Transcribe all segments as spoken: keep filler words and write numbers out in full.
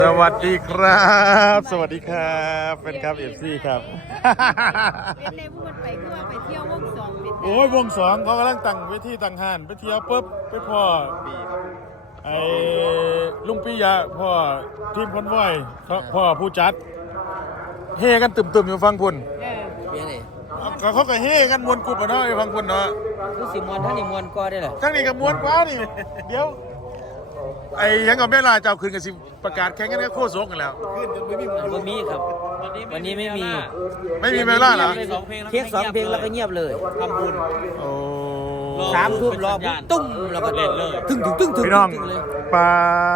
สวัสดีครับ สวัสดีครับเป็นครับเอฟซีครับเป็นในผู้มันไปคือว่าไปเที่ยววงสองเป็นโอ้ยวงสองเขากำลังตั้งเวทีตั้งห้านไปเที่ยวปุ๊บไปพ่อไอ้ลุงปิยะพ่อทีมคอนวอยพ่อผู้จัดเฮกันตึมๆอยู่ฟังพุ่นเออเมียนี่เขาเขาก็เฮกันมวนกรุบอ่ะเนาะไอ้ฟังพุ่นเนาะคือสิมวนท่านนี่มวนก็ได้เหรอทั้งนี้ก็มวนกว่านี่เดี๋ยวไอ้ยังกับแม่ลาเจ้าคืนกันสิประกาศแข่งกันก็โคตรโซกกันแล้วบ่มีครับ วันนี้ไม่มีไม่มีแม่ลาเหรอเทคสองเพลงแล้วก็เงียบเลยทำบุญโอ้สามทุ่มรอตุ้มแล้วก็เล่นเลยตึ้งตึ้งตึ้งตึ้งพี่น้องตึ้งเลยปา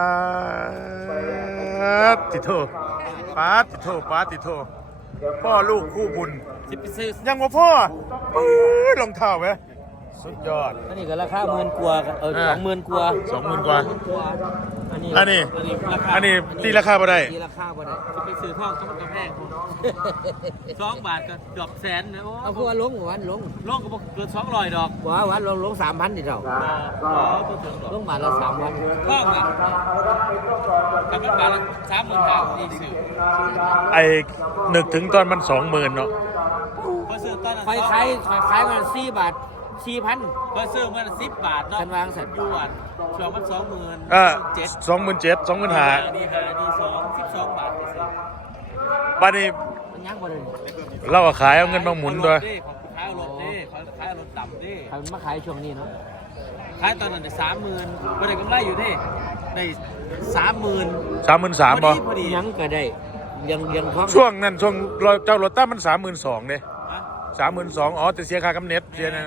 ติโทปาติโทปาติโทพ่อลูกคู่บุญสิบซื้อยังว่าพ่อปื๊ดรองเท้าไหมสุดยอดอันนี้ก็ราคาหมื่นกว่าเออสองหมื่นกว่าสองหมื่นกว่าอันนี้อันนี้ อันนี้ตีราคาบ่ได้ตีราคาบ่ได้ไปซื้อทองสมุนกระแพงสองบาทก็เกือบแสนนะโอ้เอาพวกลงหวานลงลงก็บอกเกินสองร้อยดอกหวานหวานลงลงสามพันดิเท่าอ๋อตัวถึงดอกลงบาทละสามพันทองอ่ะกับเป็นบาทละสามหมื่นบาทนี่ซื้อไอ้นึกถึงตอนมันสองหมื่นเนาะพอซื้อตอนนั้นคอยขายขายมาสี่บาทสี่พันพอซื้อเมื่อสิบบาทเนาะฉันวางสัตว์ยวนช่วงมันสองหมื่นอ่าเจ็ดสองหมื่นเจ็ดสองหมื่นห้าดีห้าดีสองสิบสองบาทไปซื้อบ้านนี้มันยังบ่ได้เราก็ขายเอาเงินมาหมุนด้วยขายรถดิขายรถดำดิใครมาขายช่วงนี้เนาะขายตอนนั้นได้สามหมื่นพอได้กำไรอยู่ดิได้สามหมื่นสามหมื่นสามพบ่อดีพอดียังก็ได้ยังยังพร้อมช่วงนั้นช่วงเจ้ารถตั้มมันสามหมื่นสองเนี่ยฮะสามหมื่นสองอ๋อแต่เสียค่ากำเน็ตเสียนะ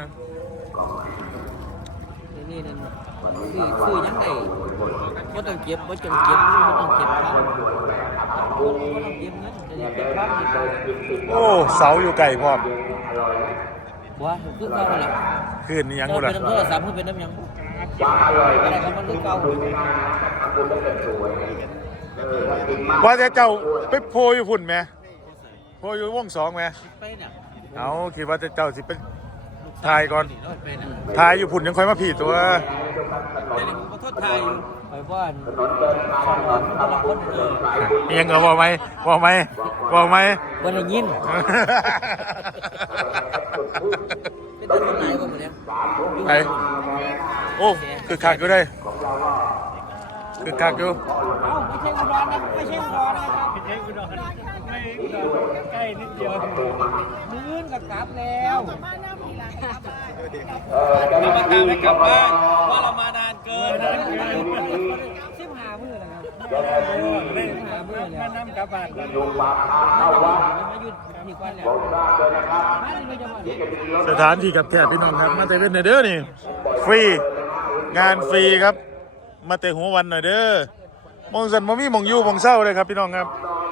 นี่นั่นคือคือยังไงก็ต้องเก็บก็ต้องเก็บก็ต้องเก็บครับก็ต้องเก็บเงินจะเก็บครับโอ้เสาอยู่ไกลพร้อมว่าคือเก่าแหละคืนนี้ยังเราบ่เป็ล่ะนน้ำโทรศัพท์เป็นน้ำยังอะไรครับมันคือเก่าว่าแต่เจ้าไปโพอยู่พุ่นไหมโพอยู่วงสองไหมไปเนี่ยเอาคิดว่าแต่เจ้าสิเป็นถ่ายก่อนไปเนี่ยถ่ายอยู่พุ่นยังค่อยมาผีตัวเดี๋ยวนี้ผมขอโทษไทยอยู่ไปบ้านสองคนคนละคนเออยังก็บอกไหมบอกไหมบอกไหมวันนี้ยินเป็นต้นไม้บ่เหมือนเนี้ยไอโอ้คือคักอยู่ได้คือคักอยู่เอ้าไม่ใช่อุดรนะไม่ใช่อุดรนะครับไม่ใช่อุดรไม่อุดรใกล้นิดเดียวมื้อนกับกลับแล้วบ้านหน้าผีหลังกลับบ้านเรามาตามไปกลับบ้านว่าเรามานานเกินสิบห้ามื้อแล้วครับสิบห้ามื้อแล้วน้ำกลับบ้านมาหยุดที่ก่อนแล้วมานี่ไม่จะมาสถานที่กับแขกพี่น้องครับมาแต่เป็นเด้อนี่ฟรีงานฟรีครับมาแต่หัววันหน่อยเด้อมองสันมมีมองอยู่มองเศร้าเลยครับพี่น้องครับ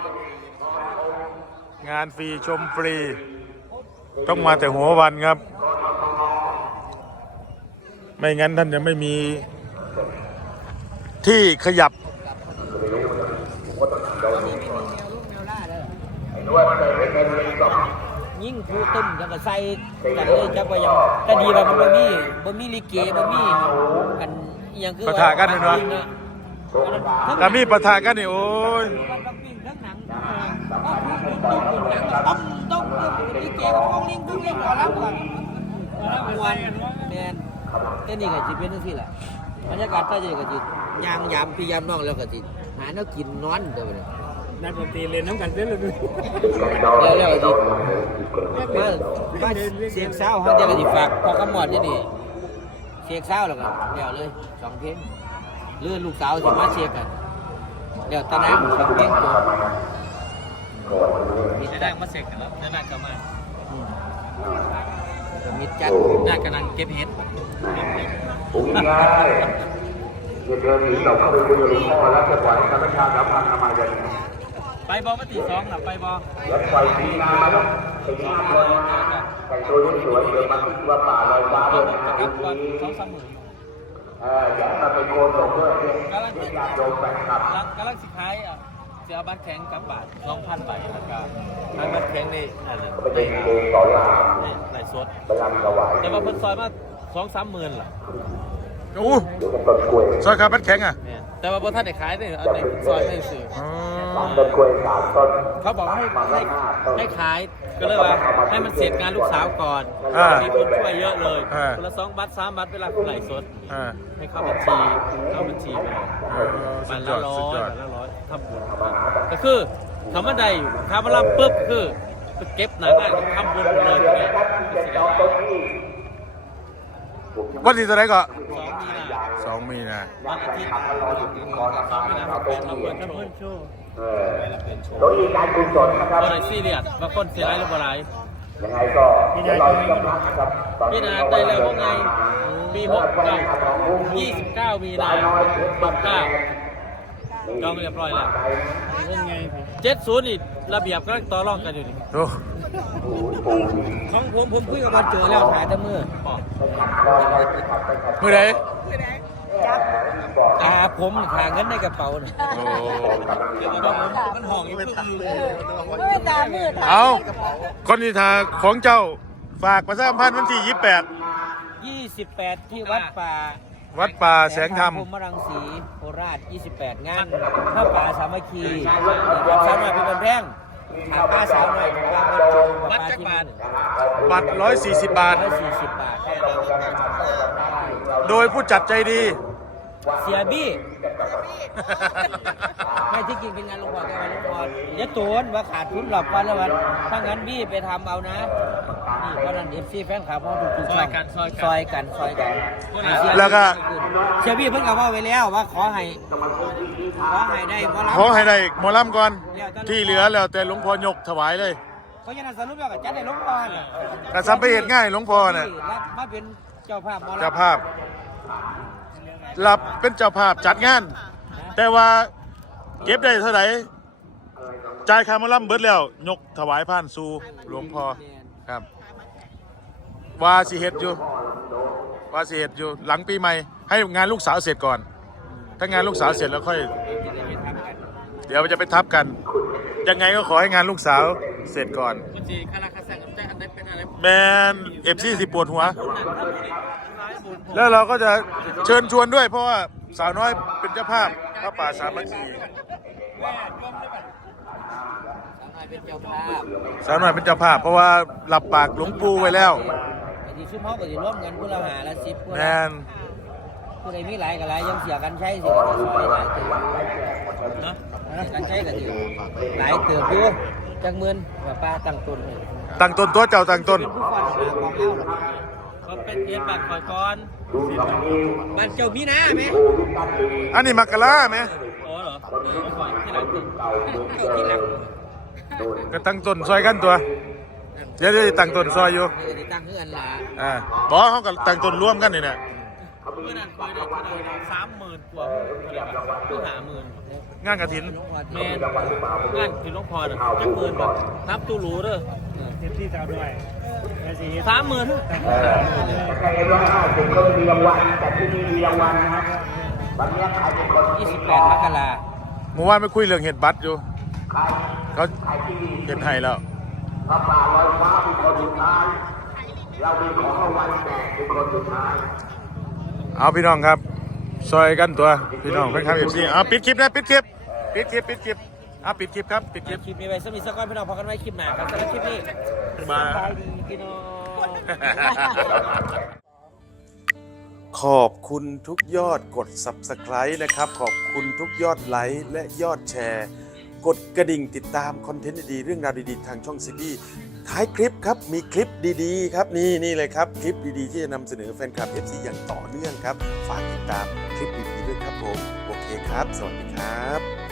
งานฟรีชมฟรีต้องมาแต่หัววันครับ ไม่งั้นท่านจะไม่มีที่ขยับยิ่งผู้ตึ้มจังก็ใส่กันเลยจักว่ายังก็ดีว่ามันบ่มีบ่มีลิเกบ่มีกันอหยังคือปะทะกันเนาะ การมีปะทะกันนี่โอ้ยมันต้องปิ้งทั้งหนังก็คือตุ้มตุ้มหนังต้มต้มลิเกก็ต้องลิงต้องลิงเอารับก่อนมวนแม่นแต่นี่ก็สิเป็นจังซี่แหละบรรยากาศใต้ใจก็สิยางยามพี่ยามน้องแล้วก็สิหาแนวกินนอนเด้อบัดนี้นักดนตรีเล่นน้ำกันเล่นเลยแล้วแล้วสิมามาเสียงเศร้าเฮาเดี๋ยวก็สิฝากพอกำหมอดนี่นี่เสียงเศร้าแล้วก็แล้วเลยสองเพลงหรือลูกสาวสิมาเชียร์กันเดี๋ยวตะนางสองเพลงจบจะได้มาเสกกันแล้วจะนั่งกันมาอืมมิดจัดน่ากำลังเก็บเห็ดผมง่ายเดินหนีเราเข้าไปคุยกับหลวงพ่อแล้วจะปล่อยให้การประชาสัมพันธ์ทำไมอย่างนี้ไปบอมาตีสองหลับไปบอรถไฟสีงานมาแล้วสีงานเลยแต่งตัวสวยๆเดี๋ยวมาที่ว่าป่าลอยฟ้าเอาเลยไปนะกับก่อนสองสามหมื่นเอออย่ามาเป็นโกนหลงด้วยเนี่ยญาติโยมแฟนคลับกำลังสิท้ายอ่ะจะเอาบัตรแข็งกับบาทสองพันใบแล้วก็ทางบัตรแข็งนี่อะไรไม่ได้เพลงต่อรามนี่ไหลสดไปรำถวายแต่ว่าเพิ่นซอยมาสองสามหมื่นล่ะโอ้เดี๋ยวจะต้นกล้วยซอยขาบัดแข็งอ่ะเนี่ยแต่ว่าบนท่านได้ขายเนี่ยอันไหนซอยไม่ซื้ออ๋อสามต้นกล้วยสามต้นเขาบอกให้ให้ให้ขายก็เลยว่าให้มันเสร็จงานลูกสาวก่อนอ่ามีคนช่วยเยอะเลยอ่าคนละสองบัตรสามบัตรเวลาคุณไหลฟ์สดอ่าให้เข้าบัญชีเข้าบัญชีไปเลยเออสุบัดตรยอละดร้สุดอยยอดบัตรละร้อยทำบุญก็คือทำมันใดทำมารับปุ๊บคือไปเก็บหนังอ่ะทำบุญเลยทีเนี้ยวันที่เท่าไหรก็สองมีนาสองมีนาวันอาทิตย์สองมีนาคมเป็นมาเปิดถนนโชว์เออโดยมีการกุศลนะครับก็เลยซีเรียสบางคนเสียไรหรือเปล่าไรยังไงก็จะลอยกำลังนะครับพี่นาได้แล้วว่าไงปีหกเก้ายี่สิบเก้ามีนาหกเก้าจองเรียบร้อยแล้วเจ็ดศูนย์นี่ระเบียบกำลังต่อรองกันอยู่นี่โอ้ของผมผมคุยกับมันเจอแล้วถ่ายแต่มือมือไหนตาผมถ่ายเงินในกระเป๋าเนี่ยโอ้มันห่องอยู่เป็นอือมือตามือตาเอาคนที่ทาของเจ้าฝากประชาสัมพันธ์วันที่ยี่สิบแปดยี่สิบแปดที่วัดป่าวัดป่าแสงธรรมภูมิรังสีโคราชยี่สิบแปดงานพระป่าสามัคคีรับสาวหน่อยเป็นแพงถามป้าสาวหน่อยว่าวัดโจมวัดป้าจักรที่บาบ้าทนบัตรร้อยสี่สิบบาทร้อยสี่สิบบาทโดยผู้จัดใจดีเสียบี้ไม่ที่จริงเป็นงานหลวงพ่อแต่วันหลวงพ่ออย่าตูนว่าขาดทุนหลับวันละวันถ้างั้นบี้ไปทำเอานะนี่เพราะนั้นเอฟซีแฟนคลับเขาถูกทุกช่องซอยกันซอยกันแล้วก็เสียบี้เพิ่งเอาว่าไว้แล้วว่าขอให้ขอให้ได้บ่รับขอให้ได้หมอลำก่อน ที่เหลือแล้วแต่หลวงพ่อยกถวายเลยเพราะฉะนั้นสรุปแล้วก็จัดในหลวงพ่อน่ะกระซับไปเหตุง่ายหลวงพ่อน่ะที่รับมาเป็นเจ้าภาพหมอลำเจ้าภาพรับเป็นเจ้าภาพจัดงาน แต่ว่าเก็บได้เท่าไหร่จ่ายค่าหมอลำเบิดแล้ว ยกถวายผ่านสู่หลวงพ่อครับ ว่าสิเฮ็ดอยู่ว่าสิเฮ็ดอยู่หลังปีใหม่ ให้งานลูกสาวเสร็จก่อน ถ้างานลูกสาวเสร็จแล้วค่อย เดี๋ยวจะไปทับกัน ยังไงก็ขอให้งานลูกสาวเสร็จก่อนมันจีคาราคาแซงแต่อันนี้เป็นอะไรแมนเอฟซีสิปวดหัว แล้วเราก็จะเชิญชวนด้วย เพราะว่าสาวน้อยเป็นเจ้าภาพพระป่าสามัคคีสาวน้อยเป็นเจ้าภาพสาวน้อยเป็นเจ้าภาพ เพราะว่าหลับปากหลวงปู่ไว้แล้วแต่ที่ชุมเขาก็จะร่วมกันผู้ละหาละสิบผู้แมละนผู้ใดมีหลายก็หลายยังเสียกันใช้สิก็จะซอยหลายเติบเนาะกันใช้ก็ถือหลายเติบอยู่จักหมื่นว่าป้าตั้งต้นเลยตั้งต้นตัวเจ้าตั้งต้นเป็นผู้ฟันหากองเอ้าก็เป็นเอียนบัตรคอยก่อนบ้านเจ้ามีนาไหมอันนี้มักกะลาไหมโอ้เหรอก่อนที่หลังติดเจ้าที่หลังก็ตั้งต้นซอยกันตัว เดี๋ยวจะตั้งต้นซอยอยู่เดี๋ยวจะตั้งเฮือนละอ่าบอกเขากับตั้งต้นร่วมกันนี่แหละเมื่อนั้นเคยได้เคยได้สามหมื่นกว่าเพื่อหาหมื่นงานกระถินแมนงานคือหลวงพ่อน่ะจักหมื่นแบบนับตู้หรูเด้อที่สาวด้วยแล้วสิสามหมื่นใครร้อยห้าสิบก็มีรางวัลแต่ที่นี่มีรางวัลนะครับวันนี้ใครเป็นคนยี่สิบแปดมกราเมื่อวานไม่คุยเรื่องเห็ดบัตรอยู่ใครเขาใครที่เห็ดให้แล้วพระป่าลอยฟ้าเป็นคนสุดท้าย เรามีของรางวัลแจกเป็นคนสุดท้ายเอาพี่น้องครับซอยกันตัวพี่น้องแฟนคลับเอฟซีเอาปิดคลิปนะปิดคลิปปิดคลิปปิดคลิปเอาปิดคลิปครับปิดคลิปคลิปนี้ไว้สมีสกอนพี่น้องพอกันไว้คลิปหน้าครับสำหรับคลิปนี้มาสบายดีพี่น้องขอบคุณทุกยอดกด ซับสไครบ์ นะครับขอบคุณทุกยอดไลค์และยอดแชร์ กดกระดิ่งติดตามคอนเทนต์ดีๆเรื่องราวดีๆทางช่องซีบีท้ายคลิปครับมีคลิปดีๆครับนี่นี่เลยครับคลิปดีๆที่จะนำเสนอแฟนคลับ เอฟ ซี อย่างต่อเนื่องครับฝากติดตามคลิปดีๆด้วยครับผมโอเคครับสวัสดีครับ